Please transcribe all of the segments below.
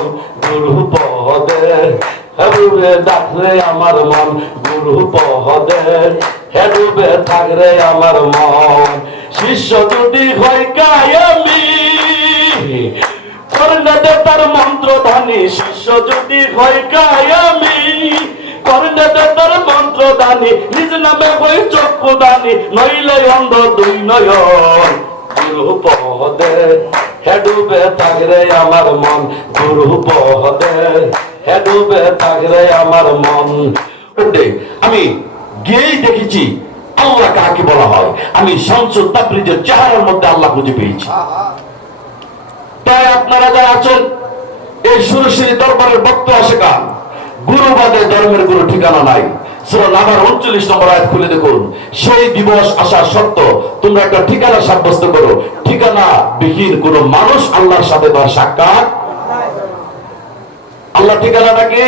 মন গুরু পদে। হেডুবে ডাকরে আমার মন গুরু পদে। হেডুবে থাকরে আমার মন শিষ্য যদি হয় কায়ামি কর্ণাটে তার মন্ত্র ধানি শিষ্য যদি হয় কায়ামি কর্ণাটে তার মন্ত্র দানি নিজ নামে হই চক্ষু দানি নইলে অন্ধ দুই নয়ন। গুরু আমার মন গুরু আমার মন। আমি গিয়েই দেখেছি আল্লাহ কাকে বলা হয়। আমি শামসুল তাবরিজের চেহারার মধ্যে আল্লাহ খুঁজে পেয়েছি। তাই আপনারা যারা আছেন, এই সুরশ্রী দরবারের বক্ত আসে কান গুরুবাদে ধর্মের কোনো ঠিকানা নাই। খুলে দেখুন। সেই দিবস আসা সত্য তোমরা একটা ঠিকানা সাব্যস্ত করো। ঠিকানা বিহীন কোন মানুষ আল্লাহর সাথে তার সাক্ষাৎ আল্লাহ ঠিকানাটা কি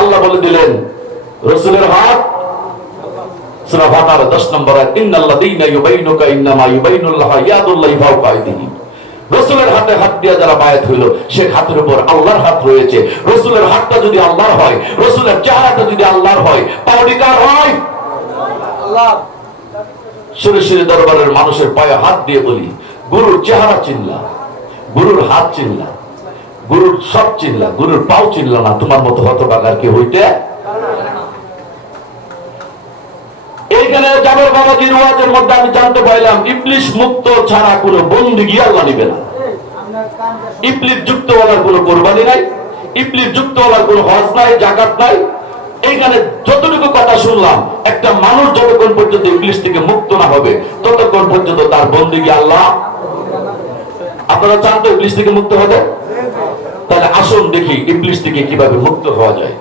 আল্লাহ বলে দিলেন, রসুলের হাত। সূরা ফাতার 10 নম্বর আয়াত, ইন্নাল্লাযীনা ইউবাইনুকা ইন্নামা ইউবাইনুল্লাহ ইয়াদুল্লাহি ফাওকা আইদিহিম। রসুলের হাতে হাত দিয়ে যারা বায়াত হইল, সে হাতের উপর আল্লাহর হাত রয়েছে। রসুলের হাতটা যদি আল্লাহর হয়, রসুলের চেহারাটা যদি আল্লাহর হয় পাওনি কার হয়? সুরে সুরে দরবারের মানুষের পায়ে হাত দিয়ে বলি, গুরুর চেহারা চিনলা, গুরুর হাত চিনলা, গুরুর সব চিনলা, গুরুর পাও চিনলা না, তোমার মতো হতবাগার কি হইতে এইখানে জাবের বাবাজির ওয়াজের মধ্যে আমি জানতে পাইলাম, ইবলিশ মুক্ত ছাড়া কোনো বন্দিগি আল্লাহ নিবে না। ইবলিশ যুক্ত হওয়ার কোনো কোরবানি নাই, ইবলিশ যুক্ত হওয়ার কোনো হজ নাই, জাকাত নাই। এইখানে যতটুকু কথা শুনলাম, একটা মানুষ যতক্ষণ পর্যন্ত ইংলিশ থেকে মুক্ত না হবে, ততক্ষণ পর্যন্ত তার বন্দিগি আল্লাহ আপনারা চান তো ইংলিশ থেকে মুক্ত হবে তাহলে আসুন দেখি ইংলিশ থেকে কীভাবে মুক্ত হওয়া যায়।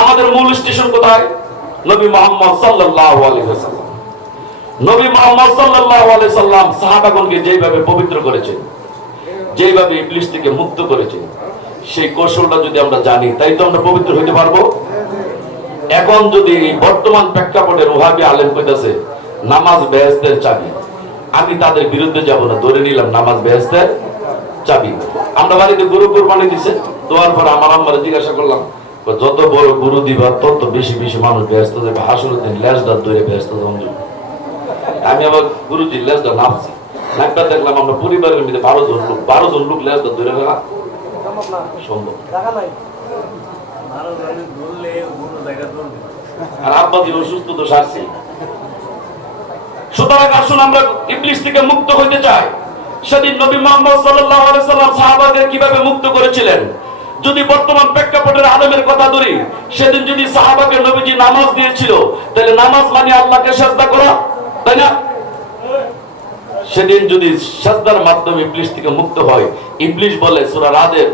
আমাদের মূল স্টেশন কোথায়? নবী মোহাম্মদ সাল্লাল্লাহু আলাইহি ওয়াসাল্লাম। নবী মোহাম্মদ সাল্লাল্লাহু আলাইহি সাল্লাম সাহাবাগণকে যেইভাবে পবিত্র করেছেন যেইভাবে ইবলিশ থেকে মুক্ত করেছেন সেই কৌশলটা যদি আমরা জানি, তাই তো আমরা পবিত্র হইতে পারব? এখন যদি বর্তমান প্রেক্ষাপটে রোহাবি আলেম কইতাছে, নামাজ বেহেস্তের চাবি। আমি তাদের বিরুদ্ধে যাব না, ধরে নিলাম নামাজ বেহেস্তের চাবি। আমরা বাড়িতে গরু কোরবানি দিছে দেওয়ার পর আমার আম্মারে জিজ্ঞাসা করলাম যত বড় গুরু দিবা তত বেশি বেশি মানুষ ব্যস্ত যাবে হাসুরের দিন লেজটা ধরে ব্যস্ত আমি আবার গুরুজির লেজটা নামছি নাকটা দেখলাম আমরা পরিবারের মধ্যে বারো জন লোক। বারো জন লোক ধরে সম্ভব। আর অসুস্থ তো সারছি। সুতরাং আসুন আমরা ইবলিশ থেকে মুক্ত হইতে চাই। সেদিন নবী মোহাম্মদ সাল্লাম সাহাবাদের কীভাবে মুক্ত করেছিলেন? যদি বর্তমান প্রেক্ষাপটের আলমের কথা ধরি, সেদিন যদি সাহাবাকে নবীজি নামাজ দিয়েছিল, তাহলে নামাজ মানে আল্লাহকে সাজদা করা, তাই না? সেদিন যদি সাজদার মাধ্যমে ইবলিশ থেকে মুক্ত হয়, ইবলিশ বলে সূরা রাদের,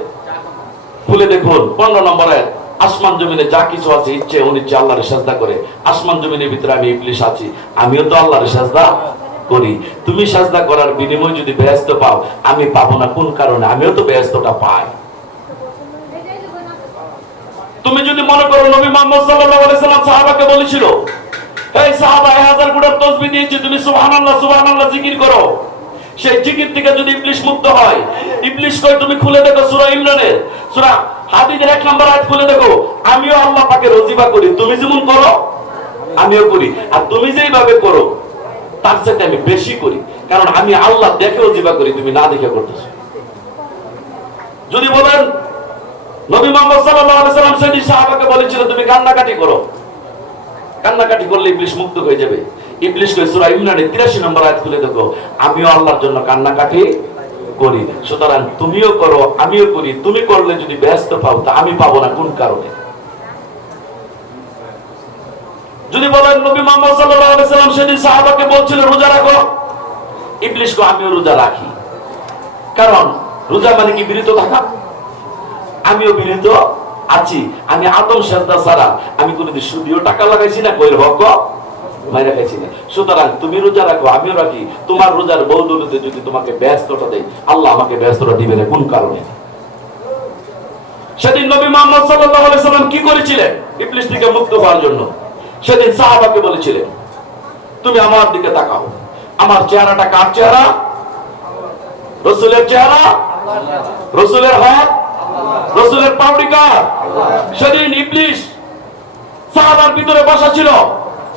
খুলে দেখুন, পনেরো নম্বরে আসমান জমিনে যা কিছু আছে, ইচ্ছে অনিচ্ছে আল্লাহর সাজদা করে। আসমান জমিনের ভিতরে আমি ইবলিশ আছি, আমিও তো আল্লাহর সাজদা করি। তুমি সাজদা করার বিনিময় যদি ব্যস্ত পাও, আমি পাবো না, কোন কারণে? আমিও তো ব্যস্তটা পাই। তুমি যদি মনে করো নবী মোহাম্মদ সাল্লাল্লাহু আলাইহি সাল্লাম সাহাবাকে বলেছিল, এই সাহাবা 1000 গুণের তাসবিহ দিয়েছি, তুমি সুবহানাল্লাহ সুবহানাল্লাহ জিকির করো। সেই জিকির থেকে যদি ইবলিশ মুক্ত হয়, ইবলিশ কই, তুমি খুলে দেখো সূরা ইমরানের, সূরা হাদিদের এক নম্বর আয়াত খুলে দেখো। আমিও আল্লাহ পাকে রজিবা করি। তুমি যেমন করো, আমিও করি। আর তুমি যেইভাবে করো, তার সাথে আমি বেশি করি। কারণ আমি আল্লাহ দেখে রজিবা করি, তুমি না দেখে করতেছো। যদি বলেন নবী মোহাম্মদ সাল্লাল্লাহু আলাইহি সাল্লাম সাহাবাকে বলেছিল, তুমি কান্নাকাটি করো। কান্নাকাটি করলে ইবলিশ মুক্ত হয়ে যাবে। ইবলিশ সূরা ইমরানের 83 নম্বর আয়াত খুলে দেখো। আমিও আল্লাহর জন্য কান্নাকাটি করি। সুতরাং তুমিও করো, আমিও করি। তুমি করলে যদি ব্যস্ত পাও, তা আমি পাবো না। কোন কারণে? যদি বলেন নবী মোহাম্মদ সাল্লাল্লাহু আলাইহি সাল্লাম সেদিন সাহাবাকে বলছিল, রোজা রাখো? ইবলিশ আমিও রোজা রাখি। কারণ রোজা মানে কি? বিরত থাকা? আমিও বিরত আছি। আমি আদম সাজদা ছাড়া আমি কোনোদিন সুদিও টাকা লাগাইছি না, কইর হক? তুমি বলেছিলেন, তুমি আমার দিকে তাকাও। আমার চেহারাটা কার চেহারা? রসুলের চেহারা? রসুলের হাত? রসুলের পাউডি কার? সেদিন ইবলিশ সাহাবার ভিতরে বসা ছিল।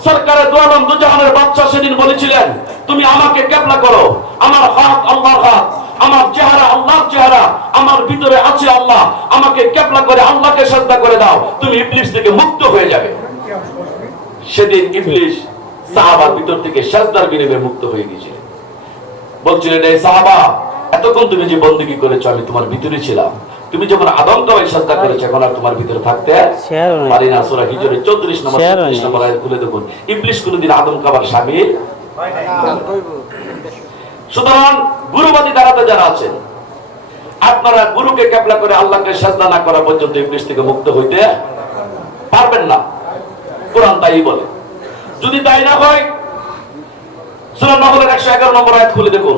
সরকারের দোয়ালম দুজাহানের বাচ্চা সেদিন বলেছিলেন, তুমি আমাকে কেবলা করো। আমার হাত আল্লাহর হাত, আমার চেহারা আল্লাহর চেহারা, আমার ভিতরে আছে আল্লাহ। আমাকে কেবলা করে আল্লাহকে শ্রদ্ধা করে দাও। তুমি ইবলিশ থেকে মুক্ত হয়ে যাবে। সেদিন ইবলিশ সাহাবার ভিতর থেকে সাজদার বিনিময়ে মুক্ত হয়ে গিয়েছিল বলছিলেন, এই সাহাবা, এতক্ষণ তুমি যে বন্দী করেছ, আমি তোমার ভিতরে ছিলাম। তুমি যখন আদমকে সাজদা করেছ এখন আর তোমার ভিতরে থাকতে পারি না সূরা হিজরের 34 নম্বর শেয়ার 36 অনেক। নম্বর আয়াত খুলে দেখুন। ইবলিশ কোনদিন আদম খাবার শামিল সুতরাং গুরুবাদী দাঁড়াতে যারা আছেন আপনারা গুরুকে কেবলা করে আল্লাহকে সাজদা না করা পর্যন্ত ইবলিশ থেকে মুক্ত হইতে পারবেন না। কোরআন তাই বলে। যদি তাই না হয় সূরা নহলের 111 নম্বর আয়াত খুলে দেখুন।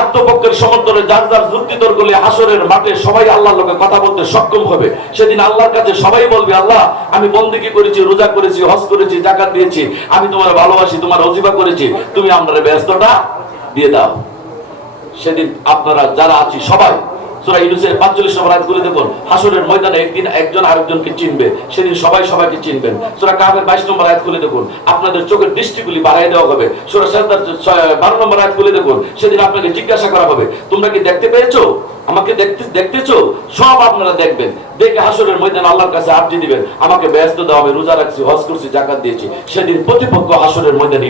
আত্মপক্ষের সমর্থনে যার যার যুক্তি করলে হাসরের মাঠে সবাই আল্লাহর লোকে কথা বলতে সক্ষম হবে, সেদিন আল্লাহর কাছে সবাই বলবে, আল্লাহ, আমি বন্দিকি করেছি, রোজা করেছি, হজ করেছি জাকাত দিয়েছি, আমি তোমার ভালোবাসি, তোমার অজিবা করেছি, তুমি আমার ব্যস্ততা দিয়ে দাও। সেদিন আপনারা যারা আছি সবাই সূরা ইউনূসের 45 নম্বর আয়াত খুলে দেখুন, হাসরের ময়দানে একদিন একজন আরেকজনকে চিনবে, সেদিন সবাই সবাইকে চিনবেন। সূরা কাহফের 22 নম্বর আয়াত খুলে দেখুন, আপনাদের চোখের দৃষ্টিগুলি দেওয়া হবে। সূরা সাজদার 12 নম্বর আয়াত খুলে দেখুন, সেদিন আপনাকে জিজ্ঞাসা করা হবে, তোমরা কি দেখতে পেয়েছ? আমাকে দেখতে, দেখতেছো? সব আপনারা দেখবেন। দেখে হাসরের ময়দানে আল্লাহর কাছে আরজি দিবেন, আমাকে ব্যস্ত রোজা রাখছি, হজ করছি, জাকাত দিয়েছি। সেদিন প্রতিপক্ষ হাসরের ময়দানে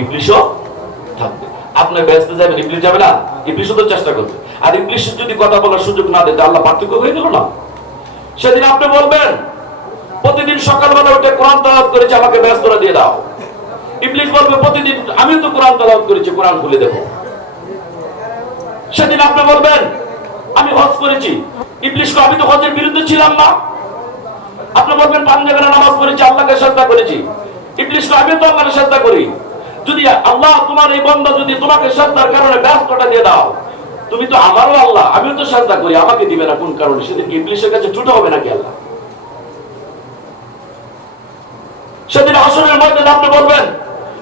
থাকবে। আপনি ব্যস্ত যাবেন ইবলিশ যাবে না? ইবলিশও তো চেষ্টা করবে। আর ইবলিশ যদি কথা বলার সুযোগ না দেয়, আল্লাহ পার্থক্য হয়ে গেল না? সেদিন আপনি বলবেন, প্রতিদিন সকালবেলা উঠে কোরআন তালাওয়াত করেছি, আমাকে ব্যস্তরা দিয়ে দাও। ইবলিশ বলবে, প্রতিদিন আমি তো কোরআন তালাওয়াত করেছি, কোরআন খুলে দেবো। সেদিন আপনি বলবেন, আমি হজ করেছি। ইবলিশকে আমি তো হজের বিরুদ্ধে ছিলাম না। আপনি বলবেন পাঞ্জাবের নামাজ পড়েছি, আল্লাহকে শ্রদ্ধা করেছি। ইবলিশকে আমি তো আল্লাহকে শ্রদ্ধা করি। যদি আল্লাহ তোমার এই বন্ধ যদি তোমাকে শ্রদ্ধার কারণে ব্যস্তটা দিয়ে দাও তুমি তো আমারও আল্লাহ, আমিও তো শ্রদ্ধা করি, আমাকে দিবে না কোন কারণে? সেদিন কি ইবলিশের কাছে ছুটো হবে নাকি আল্লাহ? সেদিন আসরের মধ্যে আপনি বলবেন,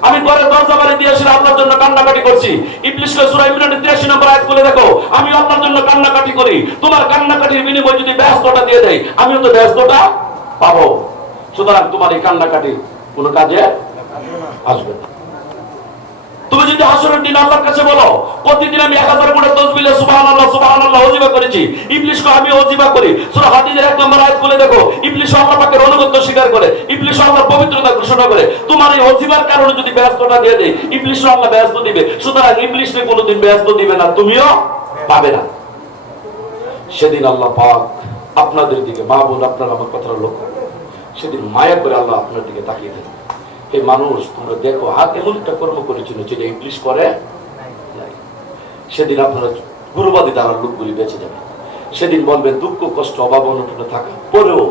আমি ঘরে দরজা বাড়ি দিয়ে এসে আল্লাহর জন্য কান্নাকাটি করছি। ইবলিশকে সূরা ইমরানের 83 নম্বর আয়াত খুলে দেখো, আমি আল্লাহর জন্য কান্নাকাটি করি। তোমার কান্নাকাটির বিনিময়ে যদি ব্যস্তটা দিয়ে দেই আমিও তো ব্যস্তটা পাবো। সুতরাং তোমার এই কান্নাকাটি কোনো কাজে আসবে না। তুমি যদি হাসরের দিন আল্লাহর কাছে বলো, প্রতিদিন আমি এক হাজার করে তসবিলে সুবহানাল্লাহ সুবহানাল্লাহ ওজিবা করেছি। ইবলিশকে আমি ওজিবা করি। সূরা হাদিদের এক নম্বর আয়াত খুলে দেখো, ইবলিশ আল্লাহ পাকের অনুগত্য স্বীকার করে, ইবলিশ আল্লাহর পবিত্রতা ঘোষণা করে। তোমার এই ওজিবার কারণে যদি ব্যস্ততা দিয়ে দেয়, ইবলিশ আল্লাহ ব্যস্ত দিবে। সুতরাং ইবলিশকে কোনোদিন ব্যস্ত দিবে না, তুমিও পাবে না। সেদিন আল্লাহ পাক আপনাদের দিকে, মা বোন আপনার আমার কথাটা লক্ষ্য সেদিন মায়া করে আল্লাহ আপনার দিকে তাকিয়ে থাকবে এই মানুষ, তোমরা দেখো, হাত এমন একটা কর্ম করেছিল যেটা ইংলিশ করে সেদিন আপনারা গুরুবাদী দ্বারা লোকগুলি বেঁচে যাবে। সেদিন বলবেন, দুঃখ, কষ্ট, অভাব, অনটনে থাকা। পরেও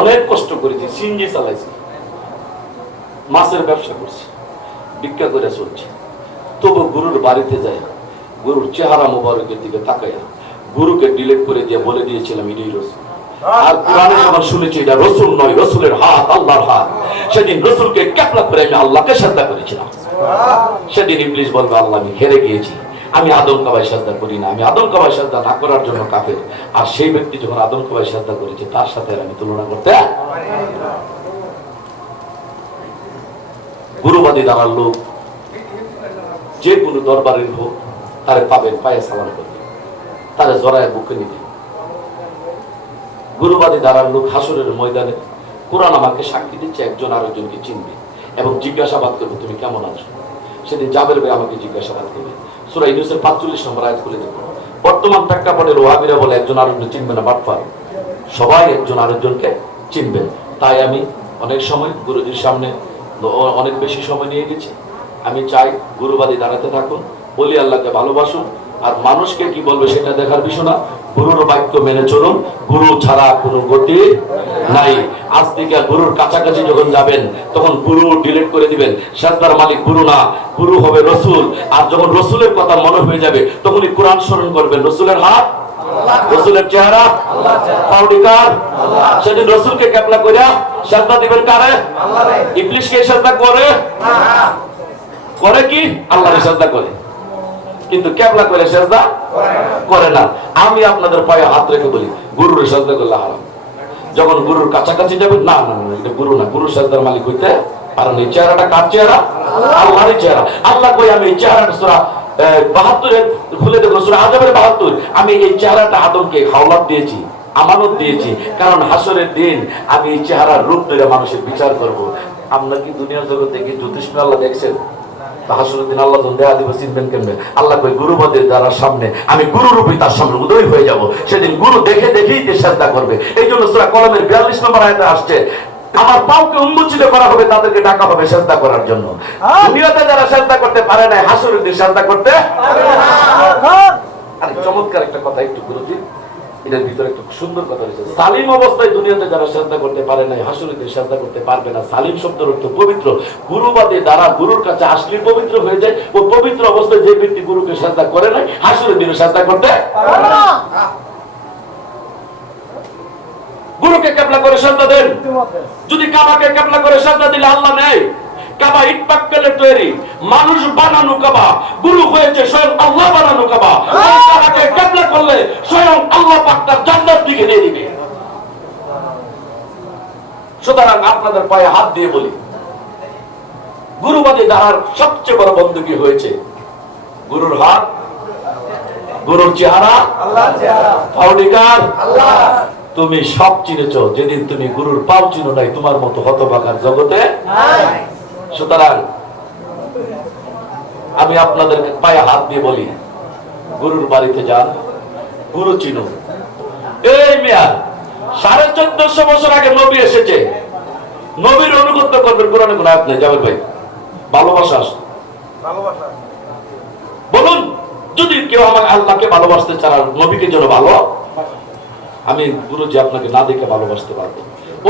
অনেক কষ্ট করেছি সিনজি চালাইছি। মাছের ব্যবসা করছি, ভিক্ষা করে চলছি। তবু গুরুর বাড়িতে যাই, গুরুর চেহারা মোবারকের দিকে তাকাইয়া, গুরুকে ডিলেট করে দিয়ে বলে দিয়েছিলাম ইডি রসুল। আর যখন শুনেছি এটা রসুল নয়, রসুলের হাত, আল্লাহর হাত। সেদিন রসুলকে ক্যাপলা করে আমি আল্লাহকে শ্রদ্ধা করেছিলাম। সেদিন ইবলিশ বলবে, আল্লাহ, আমি হেরে গিয়েছি। আমি আদম সাজদা করি না। আমি আদম সাজদা না করার জন্য কাফের। আর সেই ব্যক্তি যখন আদম সাজদা করেছে, তার সাথে আমি তুলনা করতে গুরুবাদী দাঁড়ার লোক, যে কোনো দরবারের হোক তারে পাবেন, পায়ে সালাম করবে। তারে জড়ায় বুকে নিবে। গুরুবাদী দাঁড়ার লোক হাসরের ময়দানে কোরআন আমাকে সাক্ষী দিচ্ছে, একজন আরেকজনকে চিনবে এবং জিজ্ঞাসাবাদ করবে, তুমি কেমন আছো? সেদিন জাবের ভাই আমাকে জিজ্ঞাসাবাদ করবে। সুরা ইউনুসের পাঁচচল্লিশ নম্বর আয়াত করে দেখো। বর্তমান প্রেক্ষাপটের ওহাবিরা বলে, একজন আরেকজন চিনবে না বাটপার সবাই একজন আরেকজনকে চিনবে। তাই আমি অনেক সময় গুরুজির সামনে অনেক বেশি সময় নিয়ে গেছি। আমি চাই গুরুবাদী দাঁড়াতে থাকুন, বলি আল্লাহকে ভালোবাসুন আর মানুষকে কি বলবে সেটা দেখার বিষয় না। গুরুর বাক্য মেনে চলুন। গুরু ছাড়া কোনো গতি নাই। আজ থেকে গুরুর কাছাকাছি যখন যাবেন তখন গুরু ডিলিট করে দিবেন। সাজদার মালিক গুরু না গুরু হবে রসুল। আর যখন রসুলের কথা মনে হয়ে যাবে তখনই কোরআন স্মরণ করবেন। রসুলের হাত রসুলের চেহারা পাউডিকার সেদিন রসুলকে ক্যাপলা করে সাজদা দিবেন কারে? ইবলিশকে সাজদা করে? করে কি? আল্লাহর সাজদা করে। কিন্তু কেবলা করে সেজদা করে না। আমি আপনাদের পায়ে হাত রেখে বলি, গুরুর সেজদা করলে হারাম। যখন গুরুর কাছাকাছি যাবে না না না এটা গুরু না গুরু সেজদার মালিক হইতে কারণ এই চেহারাটা কার চেহারা? আল্লাহরই চেহারা। আল্লাহ কই, আমি এই চেহারাটা সুরা বাহাত্তরে খুলে দেখো, সুরা আজমের বাহাত্তর। আমি এই চেহারাটা আদমকে হাওলাত দিয়েছি, আমানত দিয়েছি, কারণ হাসরের দিন আমি এই চেহারার রূপ ধরে মানুষের বিচার করব। আমরা কি দুনিয়ার জগতে কি জ্যোতিষ আল্লাহ দেখছেন? হাসরের দিন আল্লাহ দিব চিনবেন কেমনে? আল্লাহ কই গুরুবাদের দ্বারা সামনে আমি গুরু রূপী তার সামনে উদয় হয়ে যাব। সেদিন গুরু দেখে দেখেই যে শ্রদ্ধা করবে। এই জন্য সুরা কলমের বিয়াল্লিশ নম্বর আয়তে আসছে আমার পাওকে উন্মোচিত করা হবে তাদেরকে ডাকা হবে শ্রদ্ধা করার জন্য। দুনিয়াতে যারা শ্রদ্ধা করতে পারে না হাসরের দিন করতে আরে চমৎকার একটা কথা একটু গুরুজি এটার ভিতরে একটা সুন্দর কথা রয়েছে সালিম অবস্থায় দুনিয়াতে যারা শ্রদ্ধা করতে পারে নাই হাসুরিতে শ্রদ্ধা করতে পারবে না। সালিম শব্দের অর্থ পবিত্র। গুরুবাদে দ্বারা গুরুর কাছে আসলে পবিত্র হয়ে যায়। ও পবিত্র অবস্থায় যে ব্যক্তি গুরুকে শ্রদ্ধা করে নাই হাসুরের দিনে শ্রদ্ধা করতে গুরুকে কেবলা করে শ্রদ্ধা দেন। যদি কাবাকে কেবলা করে শ্রদ্ধা দিলে আল্লাহ নেয়। কাবা ইট পাক্কেলের তৈরি। মানুষ বানানো কাবা গুরু হয়েছে স্বয়ং আল্লাহ বানানো কাবা। ওই কাবাকে কেবলা করলে স্বয়ং আল্লাহ পাক তার জান্নাত দিকে দিয়ে দিবে সুতরাং আপনাদের পায়ে হাত দিয়ে বলি গুরুবাদী সবচেয়ে বড় বন্দুকি হয়েছে? গুরুর হাত গুরুর চেহারা ফাউলিকার তুমি সব চিনেছ যেদিন তুমি গুরুর পাও চিনো নাই তোমার মতো হতভাগার জগতে সুতরাং আমি আপনাদের পায়ে হাত দিয়ে বলি গুরুর বাড়িতে যান গুরু চিনো এই মিয়া সাড়ে চোদ্দশো বছর আগে নবী এসেছে। নবীর অনুগত্য করবেন কোরআনে কোন আয়াত নেই যাবে ভাই। ভালোবাসা আসে। বলুন যদি কেউ আমার আল্লাহকে ভালোবাসতে চান নবীকে যেন ভালো আমি গুরুজি আপনাকে না দেখে ভালোবাসতে পারব।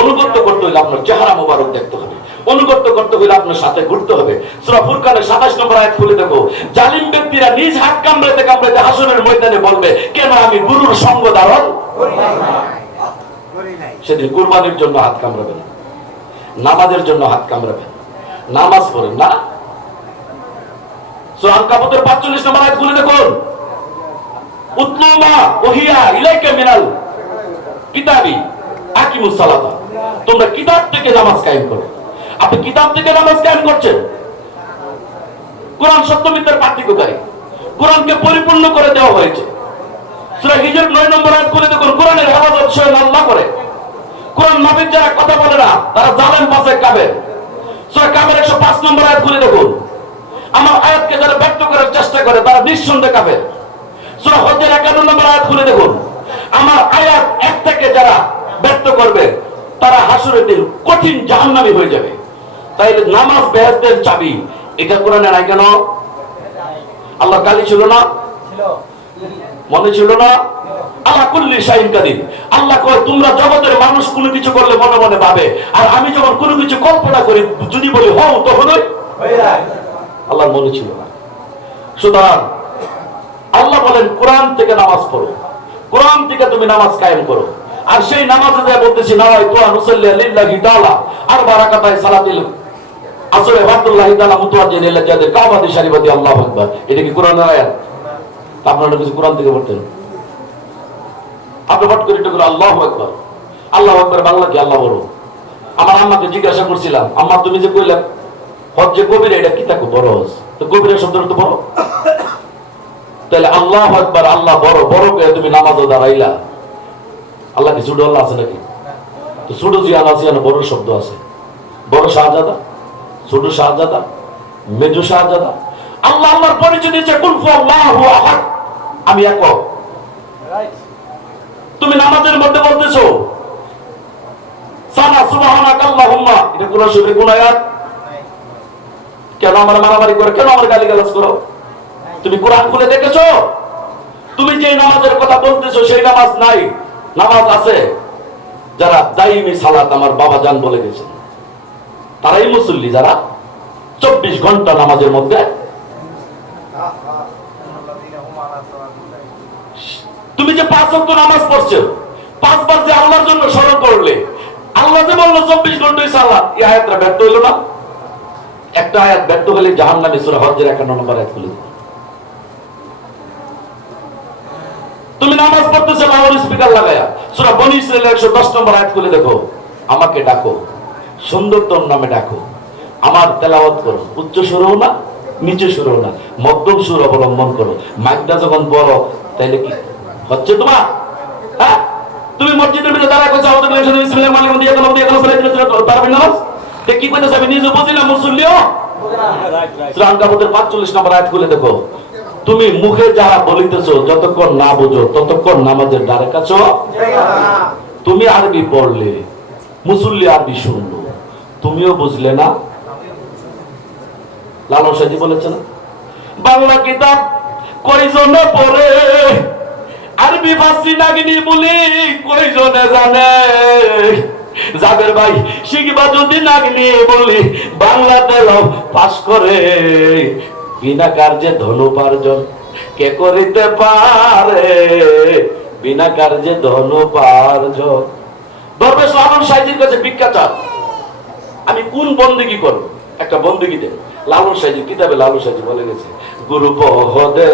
অনুগত্য করতে হলে আপনার চেহারা মোবারক দেখতে হবে। অনুগত্য করতে হলে আপনার সাথে ঘুরতে হবে। সূরা ফুরকানের 27 নম্বর আয়াত খুলে দেখো, জালিম ব্যক্তিরা নিজ হাত কামড়াতে কামড়াতে হাসরের ময়দানে বলবে কেন আমি গুরুর সঙ্গ ধারণ সেদিন কুরবানির জন্য হাত কামড়াবেন, নামাজের জন্য হাত কামড়াবেন, নামাজ পড়েন না। সূরা আনকাবুতের 45 নম্বর আয়াত খুলে দেখুন উতলুমা ওহিয়া ইলাইকা মিনাল কিতাবি আকিমুস সালাতা। তোমরা কিতাব থেকে নামাজ কায়েম করো। আপনি কিতাব থেকে নামাজ কায়েম করছেন। কোরআন সত্যমিত্রের পার্থক্যকারী। কোরআনকে পরিপূর্ণ করে দেওয়া হয়েছে। সূরা হিজর 9 নম্বর আয়াত করে দেখুন, কোরআনের হেফাজত আল্লাহ করে। কোরআন মাফিক যারা কথা বলে না, তারা জালেম পাশে সূরা কাবের 105 নম্বর আয়াত খুলে দেখুন, আমার আয়াতকে যারা ব্যক্ত করার চেষ্টা করে, তারা নিঃসন্দেহে কাবের সূরা হজ্জের 51 নম্বর আয়াত খুলে দেখুন, আমার আয়াত এক থেকে যারা ব্যক্ত করবে, তারা হাসুরের দিন কঠিন জাহান্নামী হয়ে যাবে। তাইলে নামাজ বেহেস্তের চাবি। এটা কোরআনে নাই কেন? আল্লাহ কালি ছিল না? মনে ছিল না? আল্লাহ কুল্লি শাহিন কাদির। আল্লাহ কয়, তোমরা জগতের মানুষ কোনো কিছু করলে মনে মনে ভাবে। আর আমি যখন কোনো কিছু কল্পনা করি, যদি বলি হও, তখনই আল্লাহর মনে ছিল না। সুতরাং আল্লাহ বলেন, কোরআন থেকে নামাজ পড়ো। কোরআন থেকে তুমি নামাজ কায়েম করো। আর সেই নামাজে যা বলতেছি, নাওয়াই তোয়া নুসাল্লি লিল্লাহি তাআলা আর বারাকাতায় সালাতিল আসরে ওয়াতুল্লাহি তাআলা মুতাওয়াজ্জিহ ইলা জাদের কাবাতি শরীফাতি আল্লাহু আকবার। এটা কি কোরআনের আয়াত? তা আপনারা কিছু কোরআন থেকে পড়তেন। আপনি পাঠ করে এটা করে আল্লাহু আকবার। আল্লাহু আকবার বাংলা কি আল্লাহ বড় আমার আম্মাকে জিজ্ঞাসা করছিলাম, আম্মা তুমি যে কইলে হজ যে কবির, এটা কি তাকে বড় হজ তো কবিরের শব্দ তো বড় তাহলে আল্লাহ একবার আল্লাহ বড় বড় কে তুমি নামাজও দাঁড়াইলা। আল্লাহ কি ছোট আল্লাহ আছে নাকি? তো ছোট জিয়ান আছে আর বড় শব্দ আছে। বড় শাহজাদা? ছোট শাহজাদা, মেজো শাহজাদা। আল্লাহ আল্লাহর পরিচয় দিয়েছে আহাদ। আমি একক। তুমি নামাজের মধ্যে বলতেছো সুবহানাক আল্লাহুম্মা। এটা শরীফে কোন আয়াত? কেন আমার মারামারি করে? কেন আমার গালিগালাজ করো? তুমি কোরআন খুলে দেখেছ? তুমি যে নামাজের কথা বলতেছো, সেই নামাজ নাই। নামাজ আছে। যারা দাইমি সালাত আমার বাবা জান বলে গেছেন। তারাই মুসল্লি যারা চব্বিশ ঘণ্টা নামাজের মধ্যে তুমি যে পাঁচ অক্ট নামাজ পড়ছো, পাঁচবার যে আল্লাহর জন্য স্মরণ করলে, আল্লাহ যে বলল চব্বিশ ঘন্টায় সালাত, এই আয়াতটা ব্যর্থ হইল না? একটা আয়াত ব্যর্থ হলে জাহান নামে সুরা হজ্জের একান্ন নম্বর আয়াত খুলে তুমি নামাজ পড়তেছো লাউড স্পিকার লাগায়া, সুরা বনি ইসরাইলের 110 নম্বর আয়াত খুলে দেখো, আমাকে ডাকো। সুন্দর তোর নামে ডাকো। আমার তেলাওয়াত করো। উচ্চ সুরও না নিচু সুরও না। মধ্যম সুর অবলম্বন করো। মাইকটা যখন বড় তাইলে কি হচ্ছে তোমার? হ্যাঁ? তুমি মসজিদের ভিতরে দাঁড়া করছ আমাদের বিসমিল্লাহির রহমানির রহিম দিয়ে কোনো দিয়ে কোনো সালাত দিতে পারবে না? তে কি কইতেছ? আমি নিজে বুঝি না মুসল্লিও সূরা আনকাবুতের 45 নম্বর আয়াত খুলে দেখো। তুমি মুখে যাহা বলিতেছো যতক্ষণ না বুঝো ততক্ষণ নামাজের দ্বারে কাছো। তুমি আরবি পড়লে মুসল্লি আরবি শুনলো। তুমিও বুঝলে না? লালন সাজি বলেছে না বাংলা কিতাব কয়জনে পড়ে? আরবি ফাসি নাগিনি, বলি কয়জনে জানে? জাবের ভাই, শিখবা যদি নাগিনি, বলি বাংলা তেল পাস করে। বিনা কার্যে ধনুপার্জন কে করিতে পারে? বিনা কার্যে ধনুপার্জন দরবেশ লালন সাইজির কাছে ভিক্ষা চান। আমি কোন বন্দিগি করব? একটা বন্দিগি দেন। লালন সাইজি কিতাবে লালু সাইজি বলে গেছে, গুরু পহদে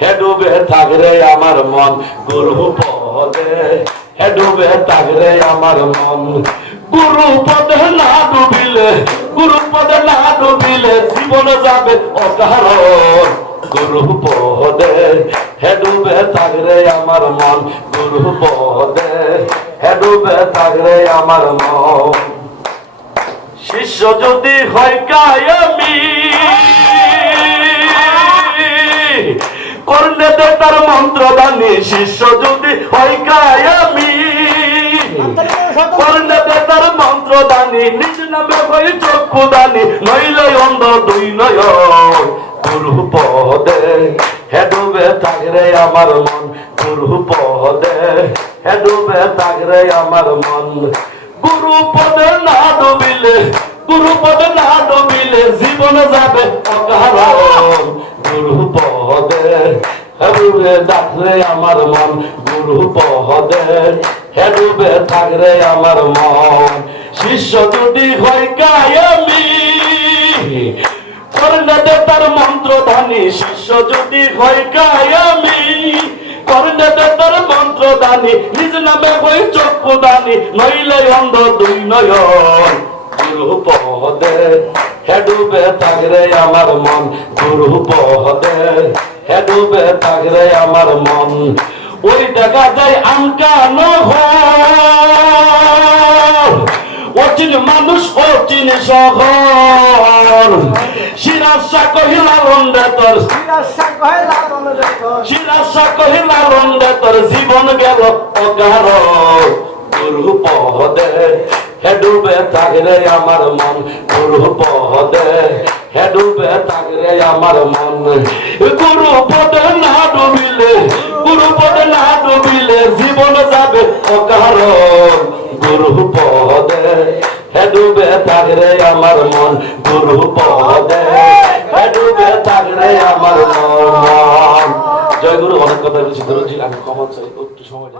হেডুবে থাকরে আমার মন, গুরু পহদে হেডুবে থাকরে আমার মন। গুরু পদে না ডুবিলে, গুরু পদে না ডুবিলে জীবন যাবে অকারণ। গুরু পদে হেডুবে থাকরে আমার মন, গুরু পদে হেডুবে থাকরে আমার মন। শিষ্য যদি হয় কায়ামি কর্ণেতে তার মন্ত্র দানি শিষ্য যদি হয় কায়ামি কর্ণেতে তার মন্ত্র দানি নিজ নামে হয় চক্ষু দানি নইলে অন্ধ দুই নয় গুরু পদে হেডুবে থাকরে আমার মন গুরু পদে হেডুবে থাকরে আমার মন। গুরু পদে না ডুবিলে, গুরু পদে না ডুবিলে জীবন যাবে অকারণ। গুরু পদে হেডুবে ডাকরে আমার মন, গুরু পদে হেডুবে থাকরে আমার মন। শিষ্য যদি হয় কায়ামি কর্ণেতে তার মন্ত্র ধানি শিষ্য যদি হয় কায়ামি কর্ণেতে তার মন্ত্র দানি নিজ নামে হই চক্ষু দানি নইলে অন্ধ দুই নয়ন। গুরু হেডুবে থাকরে আমার মন গুরু পদে হেডুবে থাকরে আমার মন। ওই দেখা যায় আনকা নহর অচিন মানুষ অচিন শহর। শিরাশা কহিলা রন্দে তোর। শিরাশা কহিলা রন্দে তোর। জীবন গেল অকার গুরু পদে হেডুবে থাকরে আমার মন। গুরু পদে হেডুবে থাকরে আমার মন। গুরু পদে না ডুবিলে গুরু পদে না ডুবিলে জীবন যাবে অকার গুরু পদে হেডুবে থাকরে আমার মন গুরু পদে হেডুবে থাকরে আমার মন। জয় গুরু, অনেক কথা বলছি। ধরুন আমি ক্ষমা চাই, একটু সময়